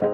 Hi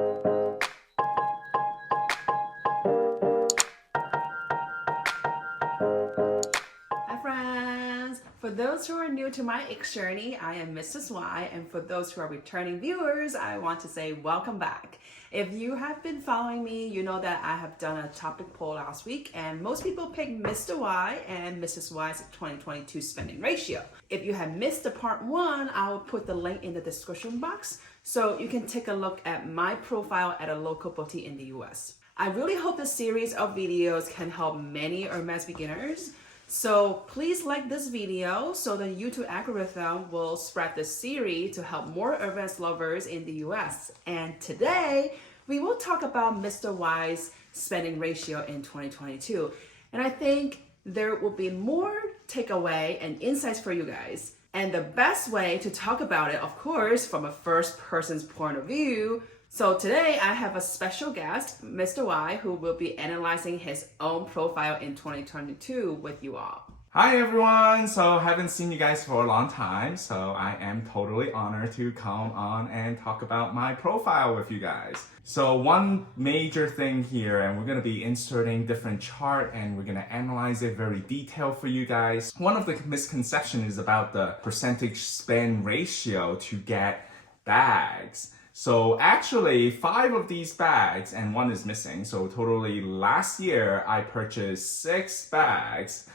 friends! For those who are new to my X journey, I am Mrs. Y, and for those who are returning viewers, I want to say welcome back. If you have been following me, you know that I have done a topic poll last week, and most people picked Mr. Y and Mrs. Y's 2022 spending ratio. If you have missed the part 1, I will put the link in the description box so you can take a look at my profile at a local boutique in the US. I really hope this series of videos can help many Hermès beginners. So please like this video so the YouTube algorithm will spread this series to help more Hermès lovers in the US. And today we will talk about Mr. Y's spending ratio in 2022. And I think there will be more takeaway and insights for you guys. And the best way to talk about it, of course, from a first person's point of view. So today I have a special guest, Mr. Y, who will be analyzing his own profile in 2022 with you all. Hi everyone! So haven't seen you guys for a long time, so I am totally honored to come on and talk about my profile with you guys. So one major thing here, and we're going to be inserting different chart and we're going to analyze it very detailed for you guys. One of the misconceptions is about the percentage spend ratio to get bags. So actually 5 of these bags and 1 is missing. So totally last year I purchased 6 bags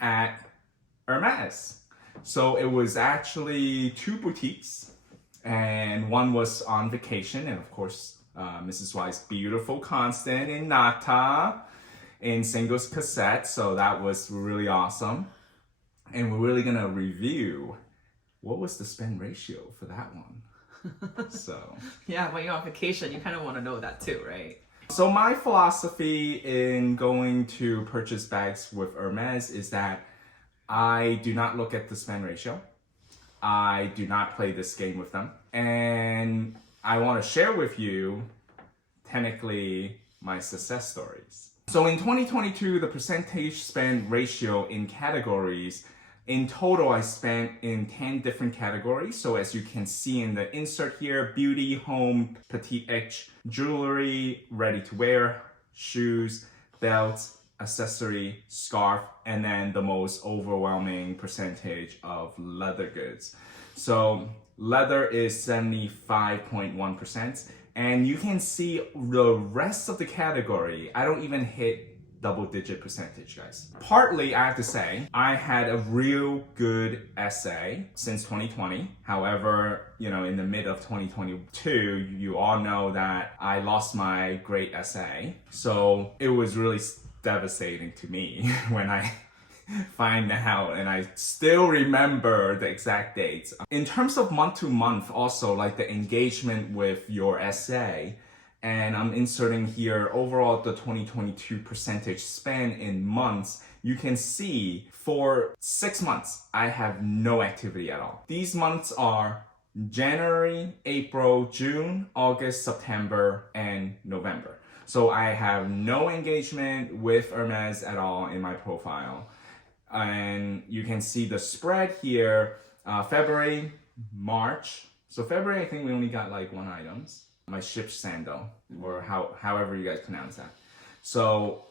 at Hermes. So it was actually 2 boutiques and 1 was on vacation, and of course Mrs. Y's beautiful Constance in Nata in singles cassette. So that was really awesome. And we're really gonna review what was the spend ratio for that one. So Yeah, when you're on vacation, you kind of want to know that too, right? So my philosophy in going to purchase bags with Hermes is that I do not look at the spend ratio. I do not play this game with them. And I want to share with you, technically, my success stories. So in 2022, the percentage spend ratio in categories, in total, I spent in 10 different categories. So as you can see in the insert here, beauty, home, petite, jewelry, ready to wear, shoes, belts, accessory, scarf, and then the most overwhelming percentage of leather goods. So leather is 75.1%. And you can see the rest of the category, I don't even hit double-digit percentage, guys. Partly, I have to say, I had a real good essay since 2020. However, you know, in the mid of 2022, you all know that I lost my great essay. So it was really devastating to me when I find out, and I still remember the exact dates. In terms of month to month, also like the engagement with your essay, and I'm inserting here overall the 2022 percentage spend in months. You can see for 6 months, I have no activity at all. These months are January, April, June, August, September, and November. So I have no engagement with Hermes at all in my profile. And you can see the spread here, February, March. So February, I think we only got like 1 item. My ship sandal, or however you guys pronounce that. So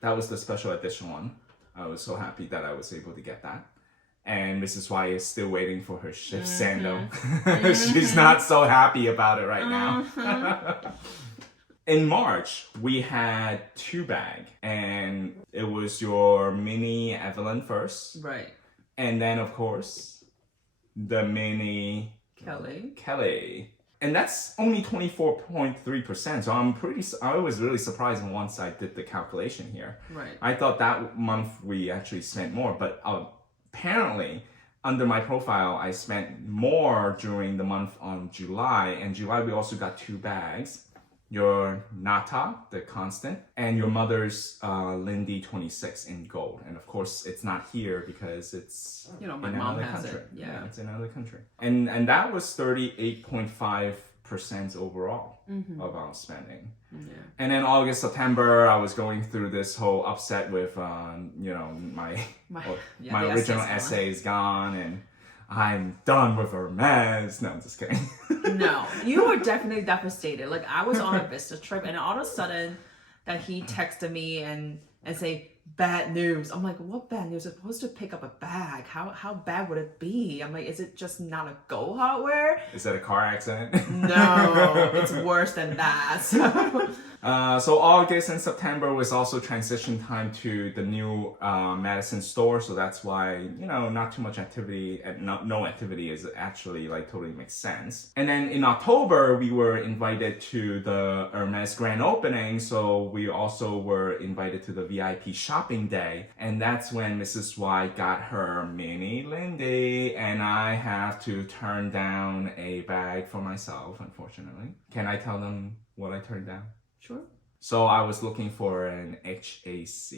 that was the special edition one. I was so happy that I was able to get that. And Mrs. Y is still waiting for her ship sandal. She's not so happy about it right now. In March, we had 2 bags, and it was your mini Evelyn first. Right. And then of course, the mini Kelly. And that's only 24.3%. So I was really surprised once I did the calculation here. Right. I thought that month we actually spent more, but apparently under my profile, I spent more during the month on July. And July, we also got 2 bags. Your Nata, the constant, and your mother's LINDYS 26 in gold. And of course, it's not here because it's my in mom another has country. it. Yeah, it's in another country. And that was 38.5% overall of our spending. Yeah. And then August, September, I was going through this whole upset with, my original essay is gone, and I'm done with Hermes. No, I'm just kidding. No, you were definitely devastated. Like I was on a business trip and all of a sudden that he texted me and say bad news. I'm like, what bad news? I'm supposed to pick up a bag. How bad would it be? I'm like, is it just not a go hardware? Is that a car accident? No, it's worse than that. So August and September was also transition time to the new Madison store, so that's why, not too much activity and no activity is actually like totally makes sense. And then in October, we were invited to the Hermes grand opening, so we also were invited to the VIP shopping day, and that's when Mrs.Y got her mini Lindy, and I have to turn down a bag for myself, unfortunately. Can I tell them what I turned down? Sure. So I was looking for an HAC,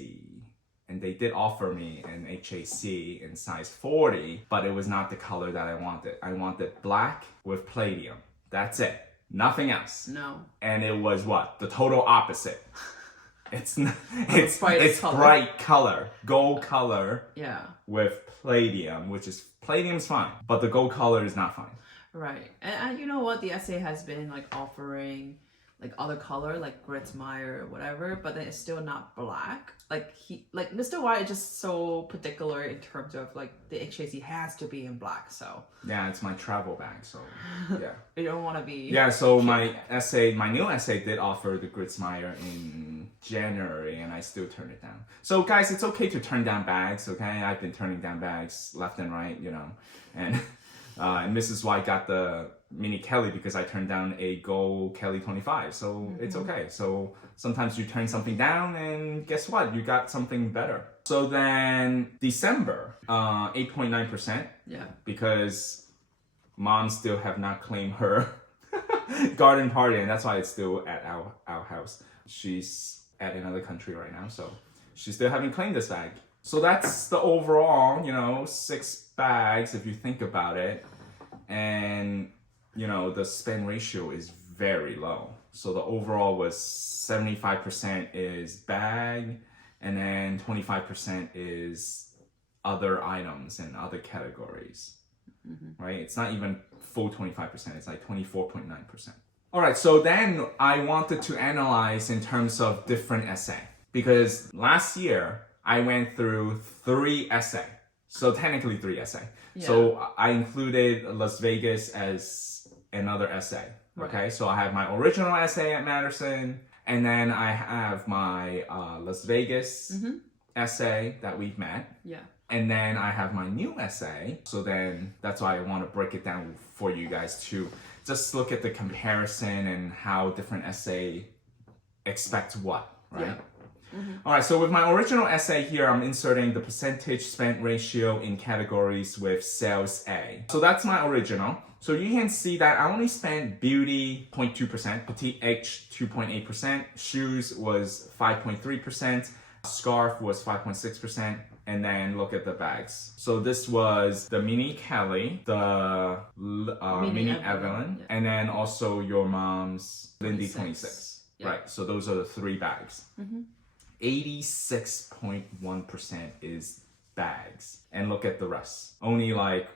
and they did offer me an HAC in size 40, but it was not the color that I wanted. I wanted black with palladium. That's it. Nothing else. No. And it was what? The total opposite. It's color. bright color, gold color. Yeah. With palladium, which is palladium's fine, but the gold color is not fine. Right. And you know what? The SA has been like offering like other color, like Gritzmeyer or whatever, but then it's still not black. Like Mr.Y is just so particular in terms of like the HAC has to be in black. So yeah, it's my travel bag. So yeah, you don't want to be. Yeah, so my new essay did offer the Gritzmeyer in January, and I still turned it down. So guys, it's okay to turn down bags. Okay, I've been turning down bags left and right, and Mrs.Y got the mini Kelly because I turned down a gold Kelly 25, so it's okay. So sometimes you turn something down and guess what? You got something better. So then December, 8.9%. Yeah. Because mom still have not claimed her garden party, and that's why it's still at our house. She's at another country right now, so she still haven't claimed this bag. So that's the overall, 6 bags if you think about it. And the spend ratio is very low. So the overall was 75% is bag, and then 25% is other items and other categories, right? It's not even full 25%, it's like 24.9%. All right, so then I wanted to analyze in terms of different essay, because last year I went through 3 essay. So technically 3 essay. Yeah. So I included Las Vegas as another essay. Okay, right. So I have my original essay at Madison, and then I have my Las Vegas essay that we've met. Yeah. And then I have my new essay. So then that's why I want to break it down for you guys to just look at the comparison and how different essay expect what, right? Yeah. All right, so with my original essay here, I'm inserting the percentage spent ratio in categories with sales A. So that's my original. So you can see that I only spent beauty 0.2%, petite H 2.8%, shoes was 5.3%, scarf was 5.6%, and then look at the bags. So this was the mini Kelly, the mini Evelyn, yeah. And then also your mom's Lindy 26. Yeah. Right, so those are the 3 bags. 86.1% is bags. And look at the rest. Only like,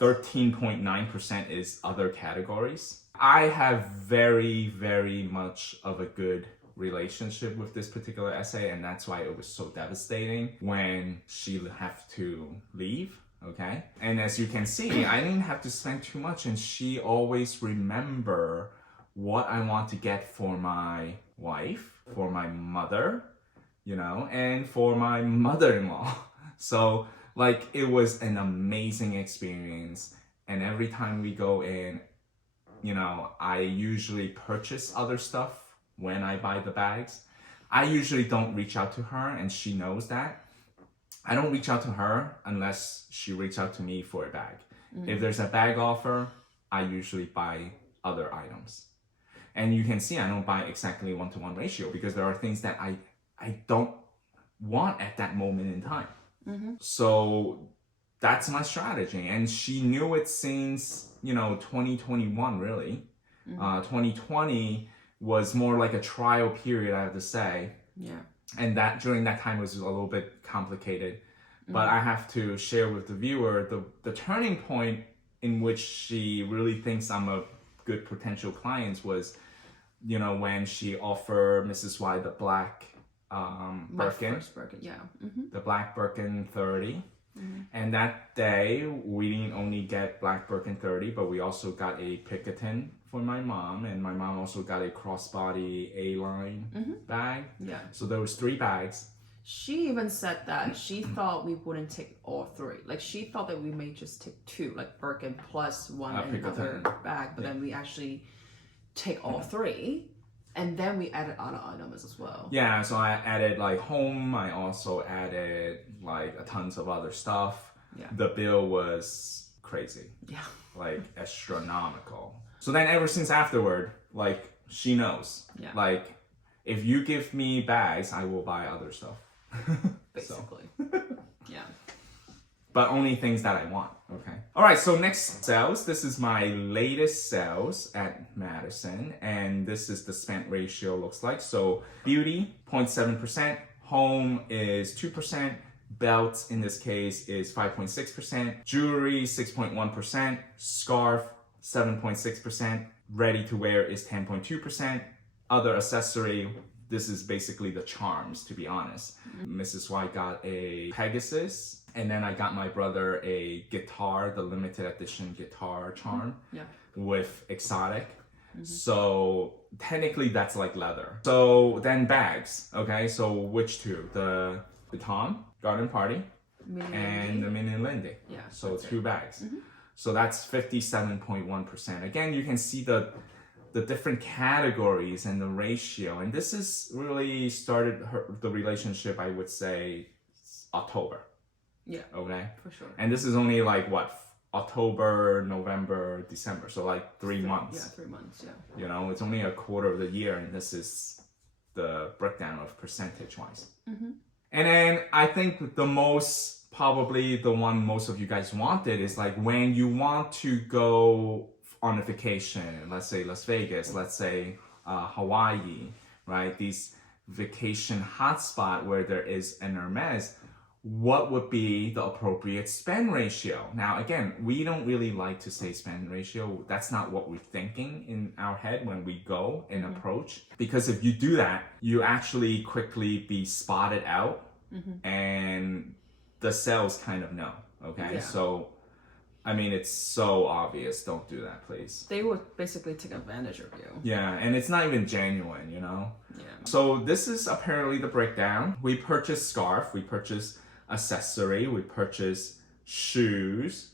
13.9% is other categories. I have very, very much of a good relationship with this particular essay, and that's why it was so devastating when she had to leave. Okay? And as you can see, I didn't have to spend too much, and she always remember what I want to get for my wife, for my mother, and for my mother-in-law. So it was an amazing experience. And every time we go in, I usually purchase other stuff when I buy the bags. I usually don't reach out to her, and she knows that. I don't reach out to her unless she reaches out to me for a bag. If there's a bag offer, I usually buy other items. And you can see I don't buy exactly 1-to-1 ratio because there are things that I don't want at that moment in time. So that's my strategy. And she knew it since, 2021 really. 2020 was more like a trial period, I have to say. Yeah. And that during that time was a little bit complicated. But I have to share with the viewer the turning point in which she really thinks I'm a good potential client was, you know, when she offered Mrs.Y the black Birkin. First Birkin, yeah. The black Birkin 30. And that day, we didn't only get black Birkin 30, but we also got a Pickerton for my mom, and my mom also got a crossbody A-line bag. Yeah. So there was 3 bags. She even said that she thought we wouldn't take all 3. Like, she thought that we may just take 2, like Birkin plus one another bag, but then we actually take all 3. And then we added other items as well. Yeah, so I added like home. I also added like a tons of other stuff. Yeah. The bill was crazy. Yeah. Like astronomical. So then ever since afterward, like she knows. Yeah. Like if you give me bags, I will buy other stuff. Basically. Yeah. But only things that I want, okay? All right, so next sales. This is my latest sales at Madison, and this is the spend ratio looks like. So beauty, 0.7%, home is 2%, belts in this case is 5.6%, jewelry, 6.1%, scarf, 7.6%, ready to wear is 10.2%, other accessory, this is basically the charms, to be honest. Mrs.Y got a Pegasus, and then I got my brother a guitar, the limited edition guitar charm with exotic. So technically that's like leather. So then bags, okay? So which 2? The Vuitton Garden Party and the Mini Lindy. Yeah. So 2 bags. So that's 57.1%. Again, you can see the different categories and the ratio. And this is really started the relationship, I would say, October. Yeah. Okay. For sure. And this is only like what? October, November, December. So like 3 months. Yeah, 3 months, yeah. You know, it's only a quarter of the year, and this is the breakdown of percentage wise. And then I think probably the one most of you guys wanted is like when you want to go on a vacation, let's say Las Vegas, let's say Hawaii, right? These vacation hotspot where there is an Hermes, what would be the appropriate spend ratio? Now, again, we don't really like to say spend ratio. That's not what we're thinking in our head when we go and approach. Because if you do that, you actually quickly be spotted out and the sales kind of know, okay? Yeah. So, I mean, it's so obvious. Don't do that, please. They would basically take advantage of you. Yeah, and it's not even genuine, you know? Yeah. So this is apparently the breakdown. We purchased scarf, we purchased accessory, we purchased shoes,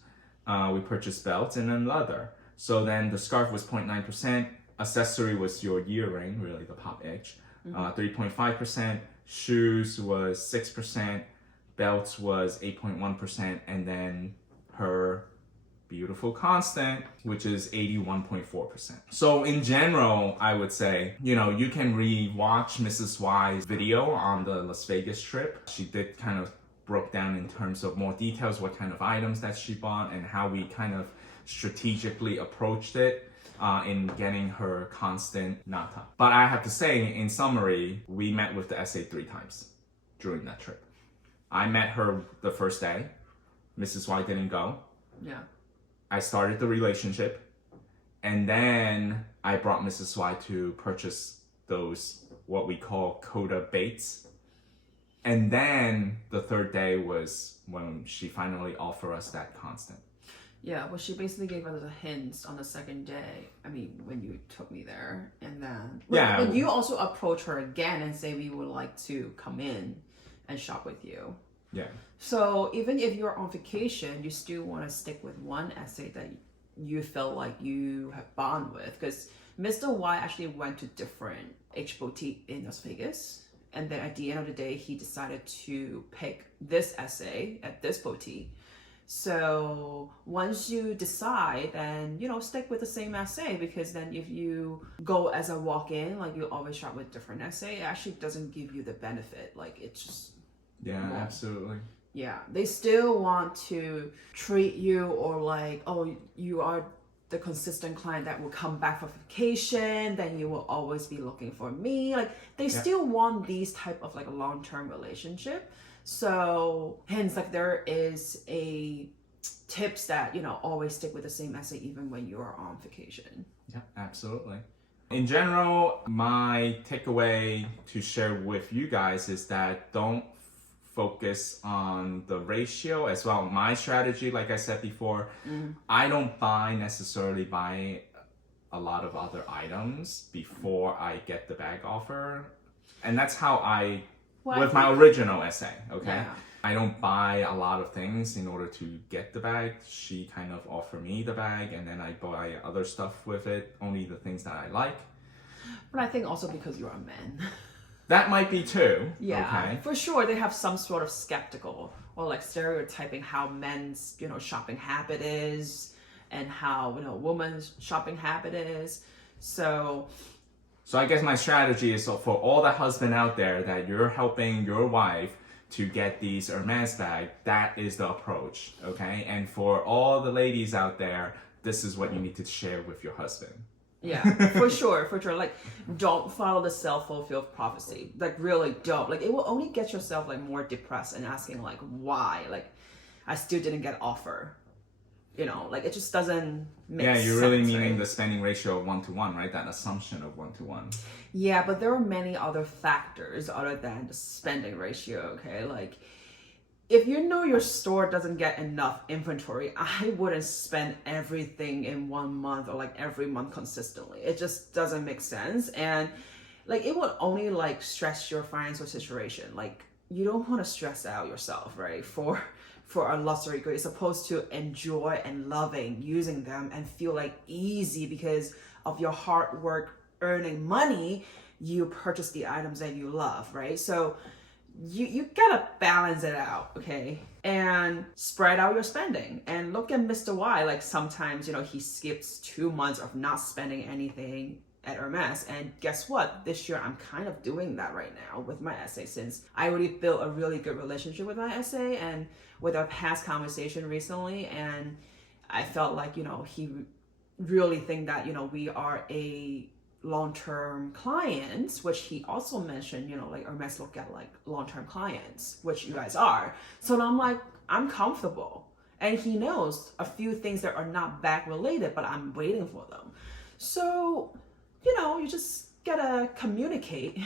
we purchased belts, and then leather. So then the scarf was 0.9%, accessory was your earring, really the pop edge, 3.5%, shoes was 6%, belts was 8.1%, and then her beautiful constant, which is 81.4%. So in general, I would say, you know, you can re-watch Mrs.Y's video on the Las Vegas trip. She did kind of broke down in terms of more details, what kind of items that she bought and how we kind of strategically approached it in getting her constant nata. But I have to say, in summary, we met with the SA 3 times during that trip. I met her the first day. Mrs.Y didn't go. Yeah. I started the relationship, and then I brought Mrs.Y to purchase those, what we call coda baits. And then the third day was when she finally offered us that constant. Yeah, well, she basically gave us a hint on the second day. I mean, when you took me there, and then but you also approached her again and say we would like to come in and shop with you. Yeah. So even if you're on vacation, you still want to stick with one essay that you feel like you have bond with, because Mr. Y actually went to different H boutique in Las Vegas. And then at the end of the day, he decided to pick this essay at this boutique. So once you decide, then, you know, stick with the same essay, because then if you go as a walk-in, like you always shop with different essay, it actually doesn't give you the benefit. Like it's just... Yeah, absolutely. Yeah, they still want to treat you or like, oh, you are the consistent client that will come back for vacation, then you will always be looking for me. Like they still want these type of like a long-term relationship. So hence, like, there is a tips that, you know, always stick with the same essay even when you're on vacation. Yeah, absolutely. In general, my takeaway to share with you guys is that don't focus on the ratio as well. My strategy, like I said before, I don't necessarily buy a lot of other items before I get the bag offer. And that's how with my original essay, okay? Yeah. I don't buy a lot of things in order to get the bag. She kind of offered me the bag, and then I buy other stuff with it, only the things that I like. But I think also because you're a man. That might be too. Yeah, okay? For sure. They have some sort of skeptical or like stereotyping how men's, you know, shopping habit is and how, you know, women's shopping habit is. So I guess my strategy is for all the husband out there that you're helping your wife to get these Hermes bag, that is the approach, okay? And for all the ladies out there, this is what you need to share with your husband. Yeah, for sure. Like, don't follow the self-fulfilled prophecy. Like, really don't. Like, it will only get yourself, like, more depressed and asking, like, why? Like, I still didn't get offer. You know, like, it just doesn't make sense. Yeah, you're really meaning the spending ratio of 1-to-1, right? That assumption of 1-to-1. Yeah, but there are many other factors other than the spending ratio, okay? Like, if you know your store doesn't get enough inventory, I wouldn't spend everything in 1 month or like every month consistently. It just doesn't make sense. And like, it would only like stress your financial situation. Like, you don't want to stress out yourself, right? For a luxury good. You're supposed to enjoy and loving using them and feel like easy because of your hard work earning money. You purchase the items that you love, right? So you gotta balance it out, okay? And spread out your spending. And look at Mr.Y. Like, sometimes, you know, he skips 2 months of not spending anything at Hermes. And guess what? This year, I'm kind of doing that right now with my essay, since I already built a really good relationship with my essay and with our past conversation recently. And I felt like, you know, he really think that, you know, we are a long-term clients, which he also mentioned, you know, like Hermes look at like long-term clients, which you guys are. So now I'm like, I'm comfortable. And he knows a few things that are not bag related, but I'm waiting for them. So, you know, you just gotta communicate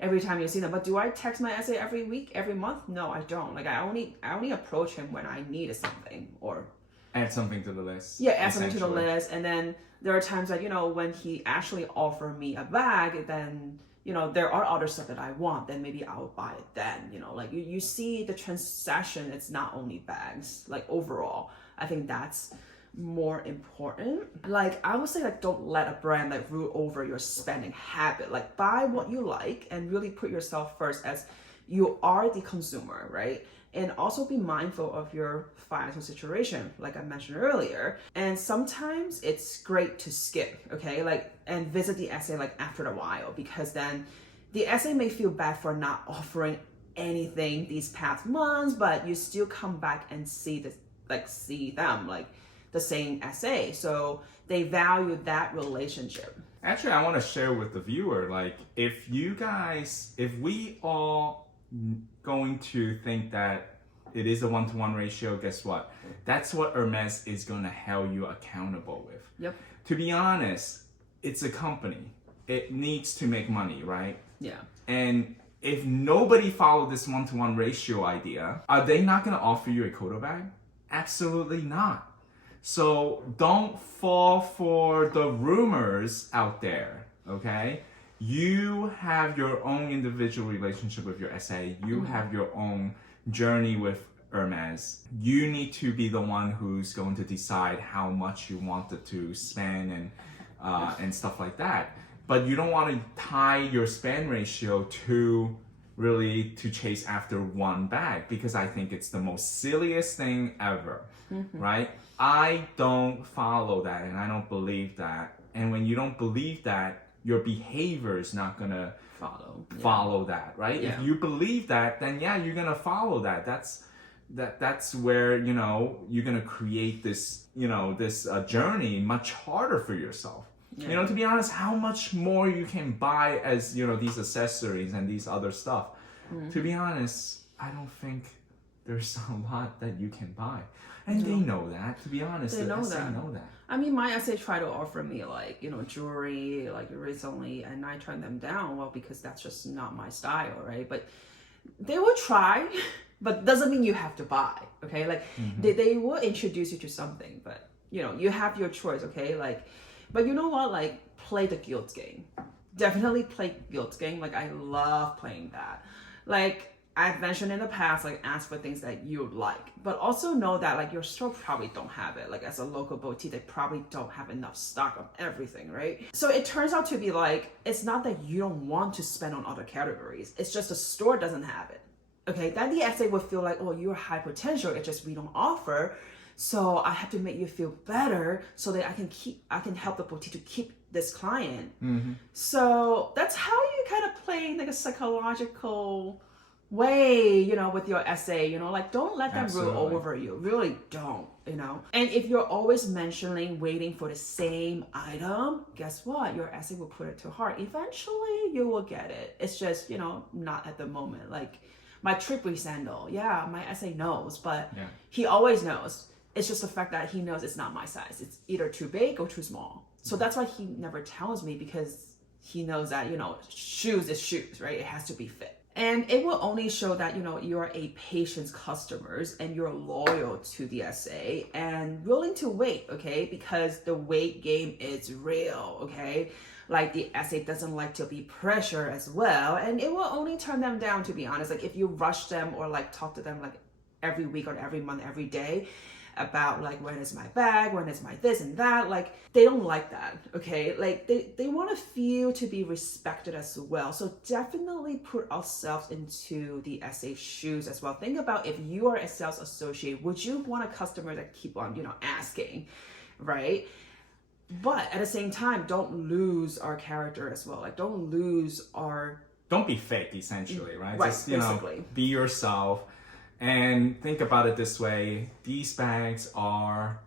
every time you see them. But do I text my essay every week, every month? No, I don't. Like, I only approach him when I need something or add something to the list. Yeah, add something to the list. And then there are times that, you know, when he actually offer me a bag, then, you know, there are other stuff that I want, then maybe I'll buy it then, you know, like you see the transaction, it's not only bags, like overall, I think that's more important. Like, I would say, like, don't let a brand like rule over your spending habit. Like, buy what you like and really put yourself first, as you are the consumer, right? And also be mindful of your financial situation, like I mentioned earlier. And sometimes it's great to skip, okay? Like, and visit the essay like after a while, because then the essay may feel bad for not offering anything these past months, but you still come back and see them like the same essay. So they value that relationship. Actually, I want to share with the viewer, like, if we all going to think that it is a 1-to-1 ratio, guess what? That's what Hermes is going to hold you accountable with. Yep. To be honest, it's a company. It needs to make money, right? Yeah. And if nobody followed this 1-to-1 ratio idea, are they not going to offer you a Kodo bag? Absolutely not. So don't fall for the rumors out there, okay? You have your own individual relationship with your essay. You have your own journey with Hermes. You need to be the one who's going to decide how much you wanted to spend and stuff like that. But you don't want to tie your spend ratio to chase after one bag, because I think it's the most silliest thing ever, right? I don't follow that, and I don't believe that. And when you don't believe that, your behavior is not gonna follow that, right? Yeah. If you believe that, then yeah, you're gonna follow that. That's where, you know, you're gonna create this, you know, this journey much harder for yourself. Yeah. You know, to be honest, how much more you can buy as, you know, these accessories and these other stuff. To be honest, I don't think there's a lot that you can buy. And they know that, to be honest. They know SA that. know that. I mean, my SA tried to offer me like, jewelry like recently, and I turned them down. Well, because that's just not my style, right? But they will try, but doesn't mean you have to buy, okay? Like they will introduce you to something, but you have your choice, okay? Like, but you know what? Like, play the guilt game. Definitely play guilt game. Like, I love playing that. Like, I've mentioned in the past, like, ask for things that you like, but also know that like your store probably don't have it. Like, as a local boutique, they probably don't have enough stock of everything, right? So it turns out to be like, it's not that you don't want to spend on other categories. It's just the store doesn't have it. Okay, then the SA will feel like, oh, you're high potential. It's just we don't offer. So I have to make you feel better so that I can help the boutique to keep this client. So that's how you kind of play like a psychological way, with your SA, like don't let them rule over you. Really don't, And if you're always mentioning waiting for the same item, guess what? Your SA will put it to heart. Eventually you will get it. It's just, not at the moment. Like my tripwire sandal, yeah, my SA knows, but he always knows. It's just the fact that he knows it's not my size. It's either too big or too small. So that's why he never tells me, because he knows that, shoes is shoes, right? It has to be fit. And it will only show that, you're a patient customers and you're loyal to the SA and willing to wait, okay? Because the wait game is real, okay? Like the SA doesn't like to be pressured as well. And it will only turn them down, to be honest. Like if you rush them or like talk to them like every week or every month, every day about like, when is my bag, when is my this and that, like they don't like that, okay? Like they want to feel to be respected as well. So definitely put ourselves into the SA shoes as well. Think about, if you are a sales associate, would you want a customer that keep on asking, right? But at the same time, don't lose our character as well. Like don't be fake, essentially, right? Right, Just basically. Be yourself. And think about it this way, these bags are,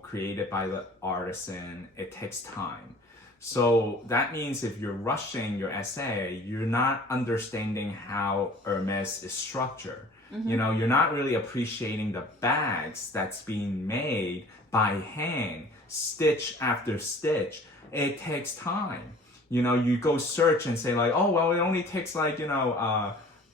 created by the artisan. It takes time. So that means if you're rushing your SA, you're not understanding how Hermes is structured. You're not really appreciating the bags that's being made by hand, stitch after stitch. It takes time. You go search and say like, oh, well, it only takes like,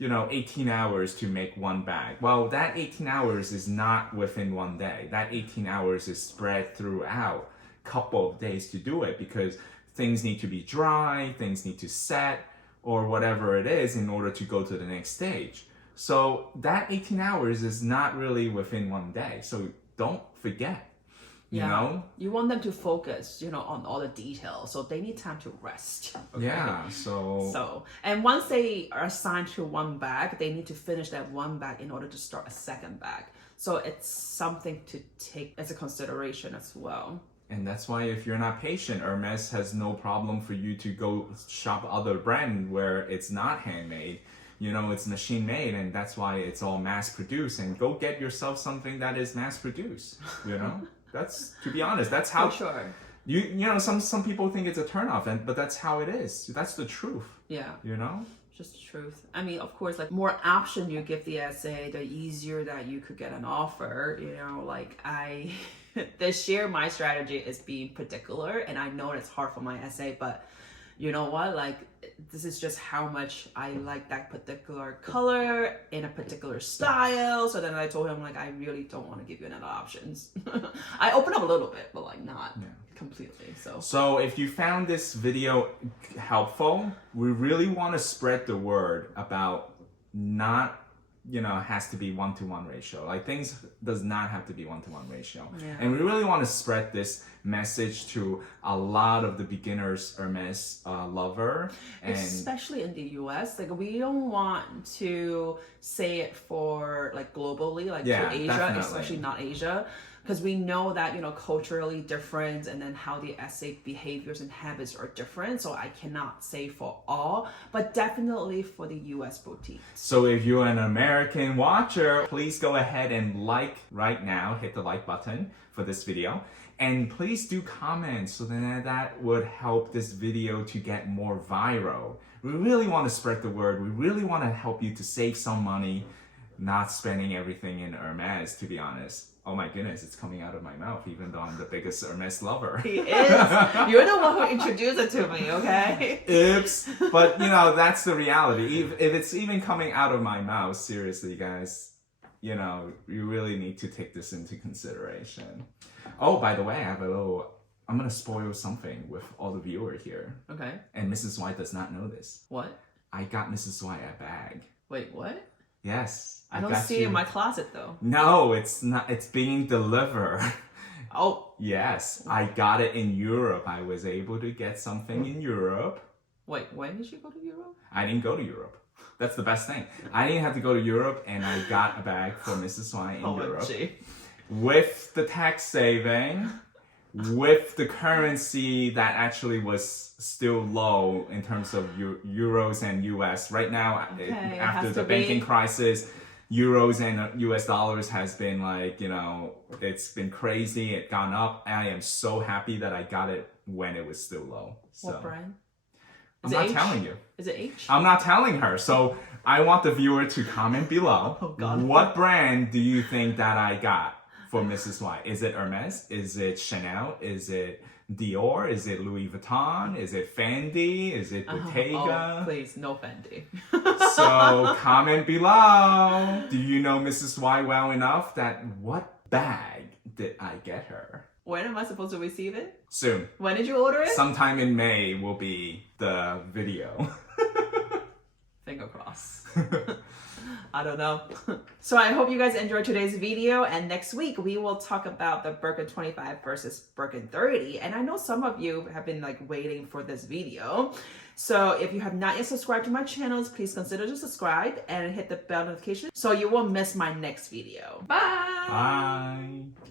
18 hours to make one bag. Well, that 18 hours is not within one day. That 18 hours is spread throughout a couple of days to do it, because things need to be dry, things need to set, or whatever it is in order to go to the next stage. So that 18 hours is not really within one day. So don't forget. You want them to focus, on all the details. So they need time to rest. Okay? Yeah, so and once they are assigned to one bag, they need to finish that one bag in order to start a second bag. So it's something to take as a consideration as well. And that's why if you're not patient, Hermes has no problem for you to go shop other brand where it's not handmade. It's machine made, and that's why it's all mass produced. And go get yourself something that is mass produced, That's, to be honest, that's how. For You sure. some people think it's a turnoff, but that's how it is. That's the truth. Yeah. Just the truth. I mean, of course, like more option you give the SA, the easier that you could get an offer. This year my strategy is being particular, and I know it's hard for my SA, but you know what? Like, this is just how much I like that particular color in a particular style. So then I told him, like, I really don't want to give you another options. I opened up a little bit, but like not completely. So if you found this video helpful, we really want to spread the word about not, has to be 1-to-1 ratio. Like things does not have to be 1-to-1 ratio. Yeah. And we really want to spread this message to a lot of the beginners Hermes lover. And especially in the US, like we don't want to say it for like globally, like to Asia, definitely. especially not Asia. Because we know that, culturally different, and then how the SA behaviors and habits are different. So I cannot say for all, but definitely for the US boutique. So if you're an American watcher, please go ahead and like right now, hit the like button for this video. And please do comment so then that would help this video to get more viral. We really want to spread the word. We really want to help you to save some money, not spending everything in Hermes, to be honest. Oh my goodness, it's coming out of my mouth, even though I'm the biggest Hermes lover. He is. You're the one who introduced it to me, okay? Oops. But you know, that's the reality. If it's even coming out of my mouth, seriously, guys, you know, you really need to take this into consideration. Oh, by the way, I'm gonna spoil something with all the viewer here. Okay. And Mrs. Y does not know this. What? I got Mrs. Y a bag. Wait, what? Yes. I don't see it in my closet though. No, it's not. It's being delivered. Oh. Yes, I got it in Europe. I was able to get something in Europe. Wait, when did you go to Europe? I didn't go to Europe. That's the best thing. I didn't have to go to Europe, and I got a bag for Mrs. Y in Europe. With the tax saving, with the currency that actually was still low in terms of euros and US. Right now, after the banking crisis, euros and US dollars has been like, you know, it's been crazy. It gone up. I am so happy that I got it when it was still low. So, what brand? I'm not telling you. Is it H? I'm not telling her. So I want the viewer to comment below. Oh God. What brand do you think that I got for Mrs. Y? Is it Hermes? Is it Chanel? Is it Dior? Is it Louis Vuitton? Is it Fendi? Is it Bottega? Oh, please, no Fendi. So comment below. Do you know Mrs. Y well enough that what bag did I get her? When am I supposed to receive it? Soon. When did you order it? Sometime in May will be the video. Finger crossed. I don't know. So I hope you guys enjoyed today's video, and next week we will talk about the Birkin 25 versus Birkin 30. And I know some of you have been like waiting for this video. So if you have not yet subscribed to my channels, please consider to subscribe and hit the bell notification so you won't miss my next video. Bye! Bye!